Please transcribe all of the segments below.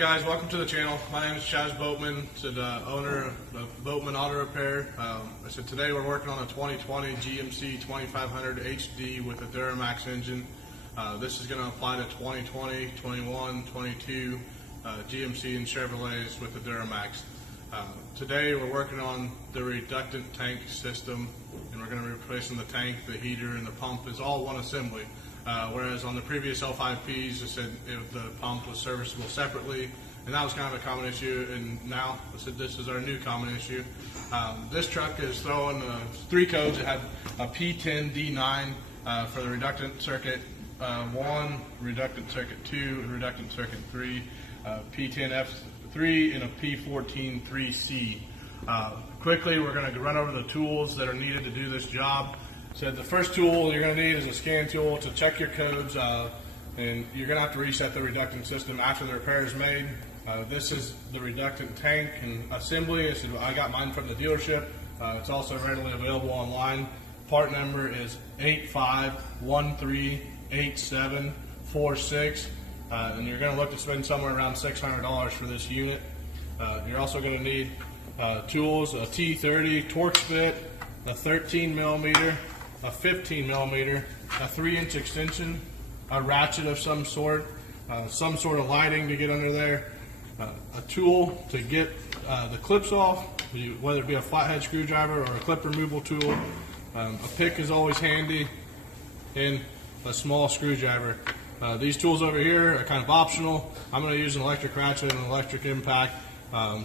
guys, welcome to the channel. My name is Chaz Boatman, the owner of Boatman Auto Repair. Today we're working on a 2020 GMC 2500 HD with a Duramax engine. This is going to apply to 2020, 21, 22 GMC and Chevrolets with the Duramax. Today we're working on the reductant tank system, and we're going to be replacing the tank, the heater, and the pump is all one assembly. Whereas on the previous L5Ps, it said if the pump was serviceable separately, and that was kind of a common issue, and now this is our new common issue. This truck is throwing 3 codes. It had a P10 D9 for the reductant circuit 1, reductant circuit 2, and reductant circuit 3, P10 F3, and a P14 3C. Quickly, we're going to run over the tools that are needed to do this job. So the first tool you're going to need is a scan tool to check your codes, and you're going to have to reset the reductant system after the repair is made. This is the reductant tank and assembly. I got mine from the dealership. It's also readily available online. Part number is 85138746, and you're going to look to spend somewhere around $600 for this unit. You're also going to need tools, a T30 Torx bit, a 13 millimeter, a 15 millimeter, a 3-inch extension, a ratchet of some sort of lighting to get under there, a tool to get the clips off, whether it be a flathead screwdriver or a clip removal tool. A pick is always handy, and a small screwdriver. These tools over here are kind of optional. I'm going to use an electric ratchet and an electric impact,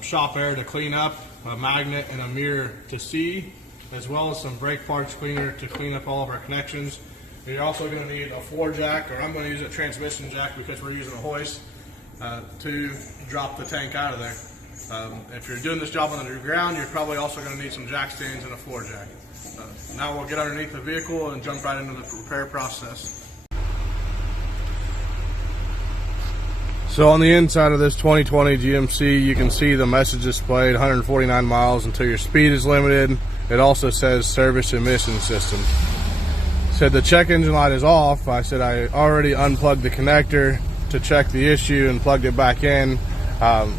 shop air to clean up, a magnet and a mirror to see, as well as some brake parts cleaner to clean up all of our connections. You're also going to need a floor jack, or I'm going to use a transmission jack because we're using a hoist to drop the tank out of there. If you're doing this job on the ground, you're probably also going to need some jack stands and a floor jack. Now we'll get underneath the vehicle and jump right into the repair process. So on the inside of this 2020 GMC, you can see the message displayed 149 miles until your speed is limited. It also says service emission system. Said the check engine light is off. I said I already unplugged the connector to check the issue and plugged it back in,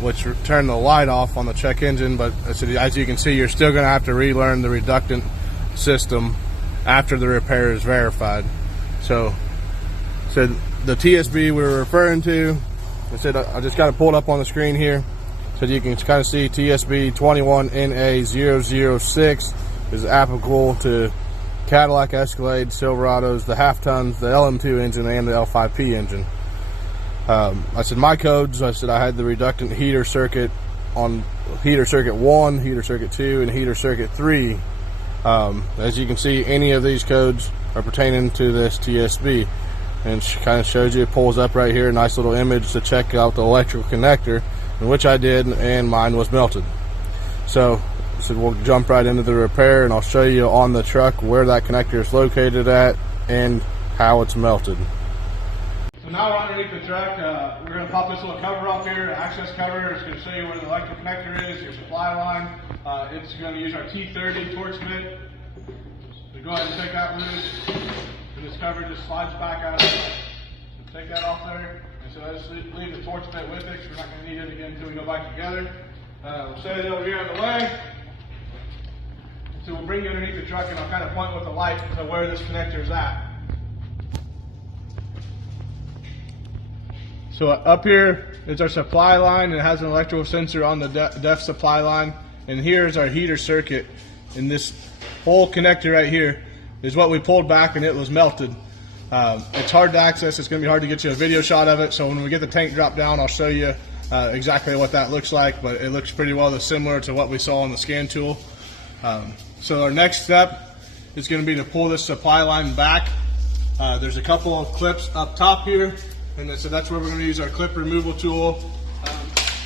which turned the light off on the check engine. But I said, as you can see, you're still going to have to relearn the reductant system after the repair is verified. So the TSB we were referring to, I said I just got it pulled up on the screen here. So you can kind of see TSB 21NA006 is applicable to Cadillac Escalade, Silverados, the half-tons, the LM2 engine, and the L5P engine. I said my codes, I said I had the reductant heater circuit on heater circuit 1, heater circuit 2, and heater circuit 3. As you can see, any of these codes are pertaining to this TSB. And it kind of shows you, it pulls up right here, a nice little image to check out the electrical connector, which I did, and mine was melted. So we'll jump right into the repair, and I'll show you on the truck where that connector is located at and how it's melted. So now we're underneath the truck. We're going to pop this little cover off here. The access cover is going to show you where the electrical connector is, your supply line. It's going to use our T30 Torx bit. So go ahead and take that loose. And this cover just slides back out of the way. So take that off there. And so let's leave the Torx bit with it, because we're not going to need it again until we go back together. We'll set it over here on the way. So we'll bring you underneath the truck, and I'll kind of point with the light to where this connector is at. So up here is our supply line, and it has an electrical sensor on the def supply line. And here is our heater circuit. And this whole connector right here is what we pulled back, and it was melted. It's hard to access. It's going to be hard to get you a video shot of it. So when we get the tank dropped down, I'll show you exactly what that looks like. But it looks pretty well similar to what we saw on the scan tool. So our next step is going to be to pull this supply line back. There's a couple of clips up top here, and so that's where we're going to use our clip removal tool.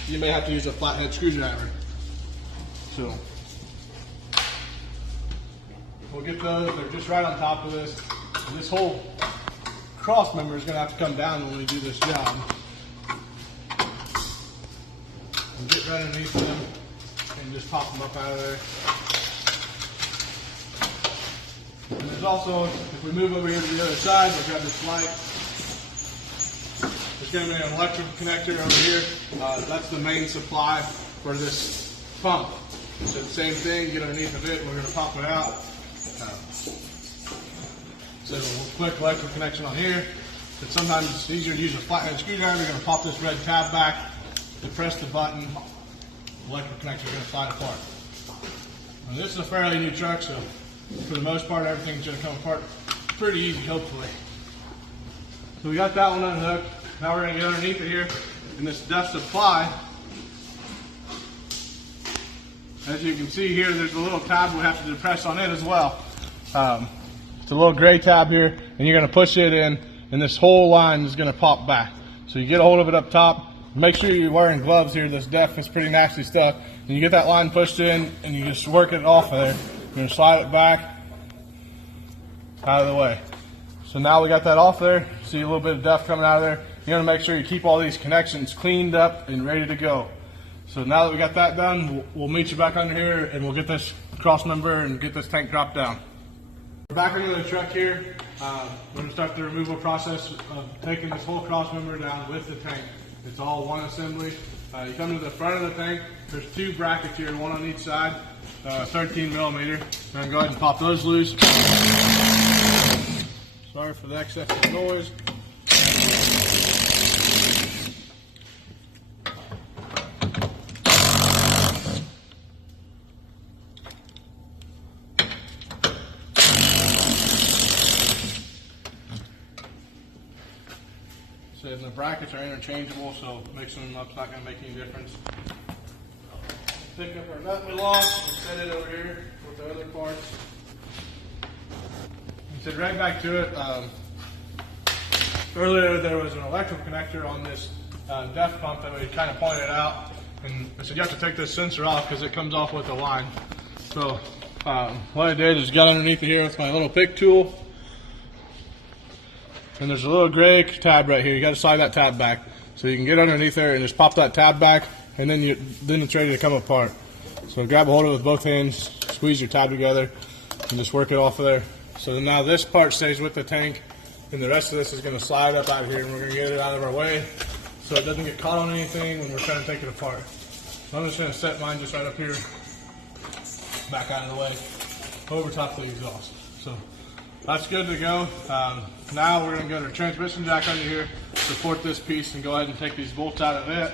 You may have to use a flathead screwdriver. So we'll get those. They're just right on top of this. And this whole cross member is going to have to come down when we do this job. And get right underneath them and just pop them up out of there. And there's also, if we move over here to the other side, we'll grab this light. This There's going to be an electrical connector over here. That's the main supply for this pump. So the same thing, get underneath of it, we're going to pop it out. So a quick electrical connection on here. But sometimes it's easier to use a flathead screwdriver. You're going to pop this red tab back, depress the button, the electrical connector is going to slide apart. Now, this is a fairly new truck, so for the most part everything's going to come apart pretty easy, hopefully. So we got that one unhooked. Now we're going to get underneath it here in this depth supply. As you can see here, there's a little tab we have to depress on it as well. It's a little gray tab here, and you're going to push it in, and this whole line is going to pop back. So you get a hold of it up top. Make sure you're wearing gloves here. This depth is pretty nasty stuff. And you get that line pushed in, and you just work it off of there. You're going to slide it back out of the way. So now we got that off there. See a little bit of depth coming out of there. You're going to make sure you keep all these connections cleaned up and ready to go. So now that we got that done, we'll meet you back under here and we'll get this cross member and get this tank dropped down. We're back into the truck here. We're going to start the removal process of taking this whole cross member down with the tank. It's all one assembly. You come to the front of the tank. There's two brackets here, one on each side, 13 millimeter. I'm going to go ahead and pop those loose. Sorry for the excess of noise. So the brackets are interchangeable, so mixing them up's not going to make any difference. Pick up our nut we lost and set it over here with the other parts. So right back to it. Earlier there was an electrical connector on this depth pump that we kind of pointed out, and I said you have to take this sensor off because it comes off with the line. So what I did is got underneath here with my little pick tool. And there's a little gray tab right here. You got to slide that tab back. So you can get underneath there and just pop that tab back, and then it's ready to come apart. So grab a hold of it with both hands, squeeze your tab together, and just work it off of there. So now this part stays with the tank, and the rest of this is going to slide up out here, and we're going to get it out of our way so it doesn't get caught on anything when we're trying to take it apart. So I'm just going to set mine just right up here, back out of the way, over top of the exhaust. So that's good to go. Now we're going to go to the transmission jack under here, support this piece, and go ahead and take these bolts out of it.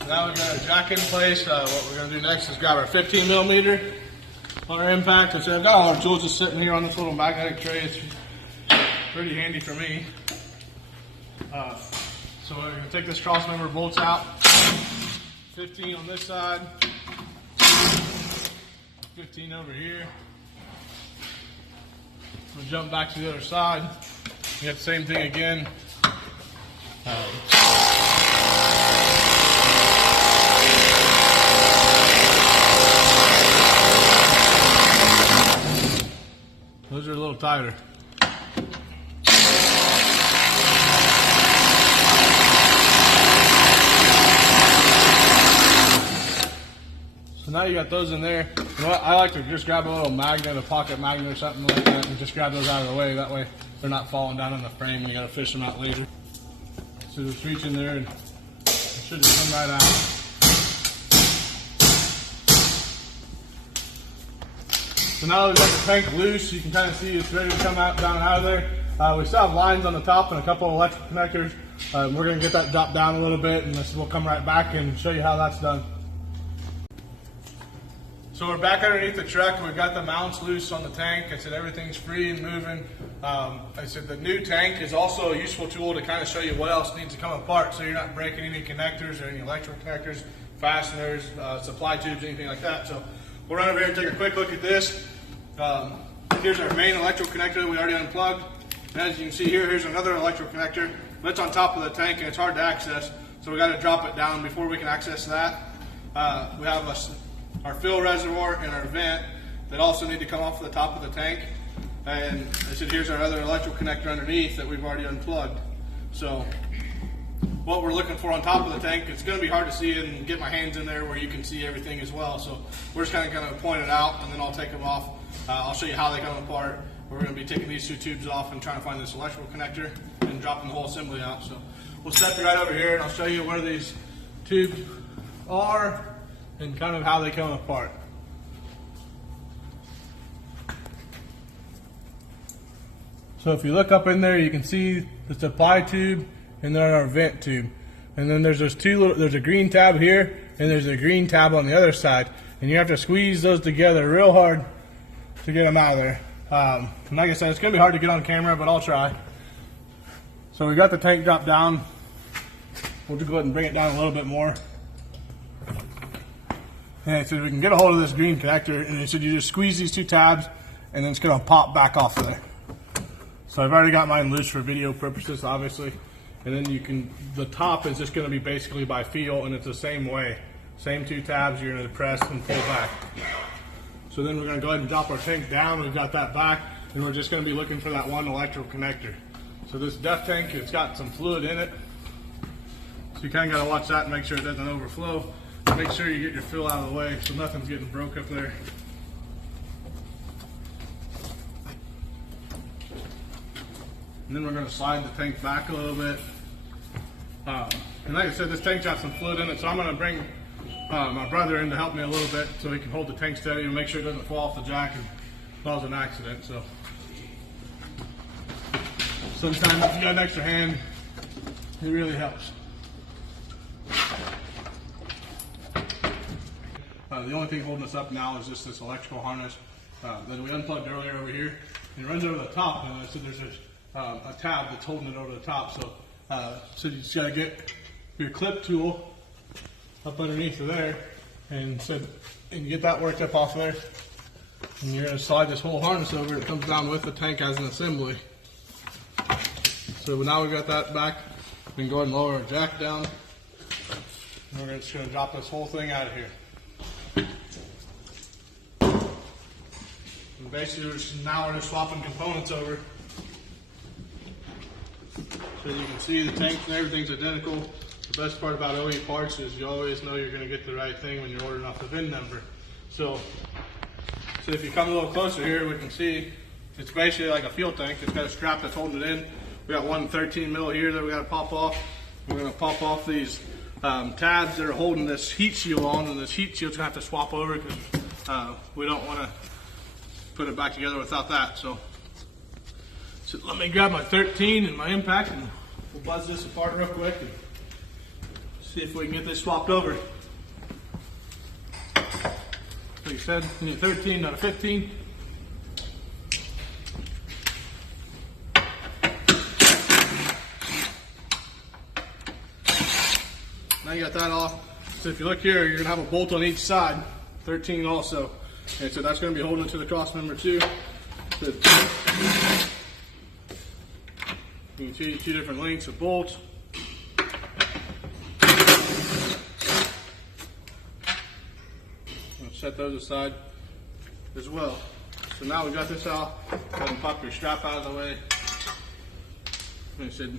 So now we've got our jack in place. What we're going to do next is grab our 15 millimeter on our impact. And so I've got all our tools just sitting here on this little magnetic tray. It's pretty handy for me. So we're going to take this cross member bolts out. 15 on this side. 15 over here. We'll jump back to the other side. We got the same thing again. Those are a little tighter. So now you got those in there. You know what? I like to just grab a little magnet, a pocket magnet or something like that, and just grab those out of the way. That way they're not falling down on the frame and you gotta fish them out later. So just reach in there and it should just come right out. So now that we've got the tank loose, you can kind of see it's ready to come out down out of there. We still have lines on the top and a couple of electric connectors. We're gonna get that dropped down a little bit, and we'll come right back and show you how that's done. So we're back underneath the truck. We've got the mounts loose on the tank. I said everything's free and moving. I said the new tank is also a useful tool to kind of show you what else needs to come apart, so you're not breaking any connectors or any electrical connectors, fasteners, supply tubes, anything like that. So we'll run over here and take a quick look at this. Here's our main electrical connector that we already unplugged. And as you can see here, here's another electrical connector. But it's on top of the tank and it's hard to access, so we got to drop it down before we can access that. We have our fill reservoir and our vent that also need to come off the top of the tank. And I said here's our other electrical connector underneath that we've already unplugged. So what we're looking for on top of the tank, it's going to be hard to see it and get my hands in there where you can see everything as well. So we're just kind of going to point it out, and then I'll take them off. I'll show you how they come apart, We're going to be taking these 2 tubes off and trying to find this electrical connector and dropping the whole assembly out. So we'll step you right over here and I'll show you where these tubes are and kind of how they come apart. So if you look up in there, you can see the supply tube and then our vent tube. And then there's there's a green tab here and there's a green tab on the other side. And you have to squeeze those together real hard to get them out of there. And like I said, it's going to be hard to get on camera, but I'll try. So we got the tank dropped down. We'll just go ahead and bring it down a little bit more. And it said we can get a hold of this green connector, and it said you just squeeze these 2 tabs and then it's going to pop back off there. So I've already got mine loose for video purposes, obviously. And then the top is just going to be basically by feel, and it's the same way. Same 2 tabs, you're going to press and pull back. So then we're going to go ahead and drop our tank down. We've got that back, and we're just going to be looking for that one electrical connector. So this def tank, it's got some fluid in it. So you kind of got to watch that and make sure it doesn't overflow. Make sure you get your fill out of the way so nothing's getting broke up there. And then we're going to slide the tank back a little bit. And like I said, this tank's got some fluid in it, so I'm going to bring my brother in to help me a little bit so he can hold the tank steady and make sure it doesn't fall off the jack and cause an accident. So sometimes if you got an extra hand, it really helps. The only thing holding us up now is just this electrical harness that we unplugged earlier over here. And it runs over the top, and so there's a tab that's holding it over the top. So you just got to get your clip tool up underneath of there, and you get that worked up off there. And you're going to slide this whole harness over. It comes down with the tank as an assembly. So now we've got that back. We can go ahead and lower our jack down. And we're just going to drop this whole thing out of here. And basically, now we're just swapping components over. So you can see the tank and everything's identical. The best part about OE parts is you always know you're going to get the right thing when you're ordering off the VIN number. So if you come a little closer here, we can see it's basically like a fuel tank. It's got a strap that's holding it in. We got one 13 mil here that we got to pop off. We're going to pop off these tabs that are holding this heat shield on, and this heat shield's going to have to swap over because we don't want to put it back together without that. So let me grab my 13 and my impact, and we'll buzz this apart real quick and see if we can get this swapped over. Like you said, you need 13, not a 15. Now you got that off. So if you look here, you're gonna have a bolt on each side, 13 also. And so that's gonna be holding it to the cross member too. So you can see 2 different lengths of bolts. I'll set those aside as well. So now we got this out. Go ahead and pop your strap out of the way. Like I said,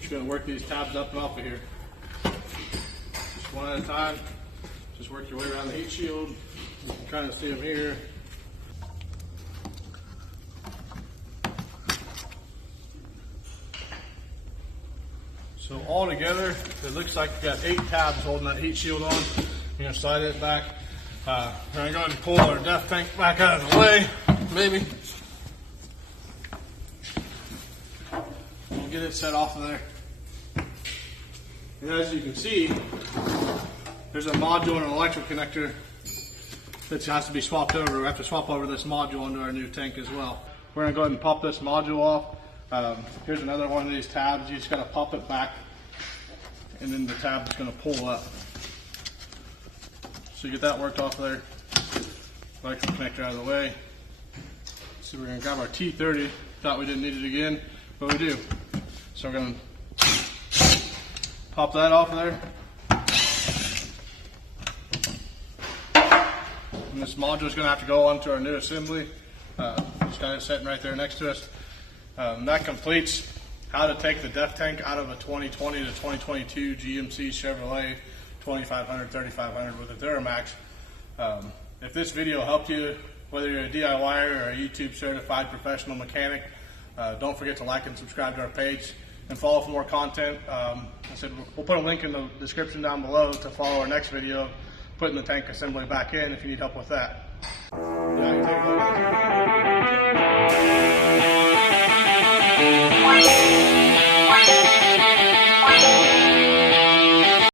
you're going to work these tabs up and off of here. Just one at a time. Just work your way around the heat shield. You can kind of see them here. So all together, it looks like you got 8 tabs holding that heat shield on. You're going to slide it back. We're going to go ahead and pull our def tank back out of the way, maybe. We'll get it set off of there. And as you can see, there's a module and an electrical connector that has to be swapped over. We have to swap over this module into our new tank as well. We're going to go ahead and pop this module off. Here's another one of these tabs. You just got to pop it back, and then the tab is going to pull up. So you get that worked off there. Electrical connector out of the way. So we're going to grab our T30. Thought we didn't need it again, but we do. So we're going to pop that off there. And this module is going to have to go onto our new assembly. Just got it sitting right there next to us. That completes how to take the def tank out of a 2020 to 2022 GMC Chevrolet 2500, 3500 with a Duramax. If this video helped you Whether you're a DIYer or a YouTube certified professional mechanic, don't forget to like and subscribe to our page and follow for more content. I said we'll put a link in the description down below to follow our next video, putting the tank assembly back in if you need help with that. Yeah, you take a look at it.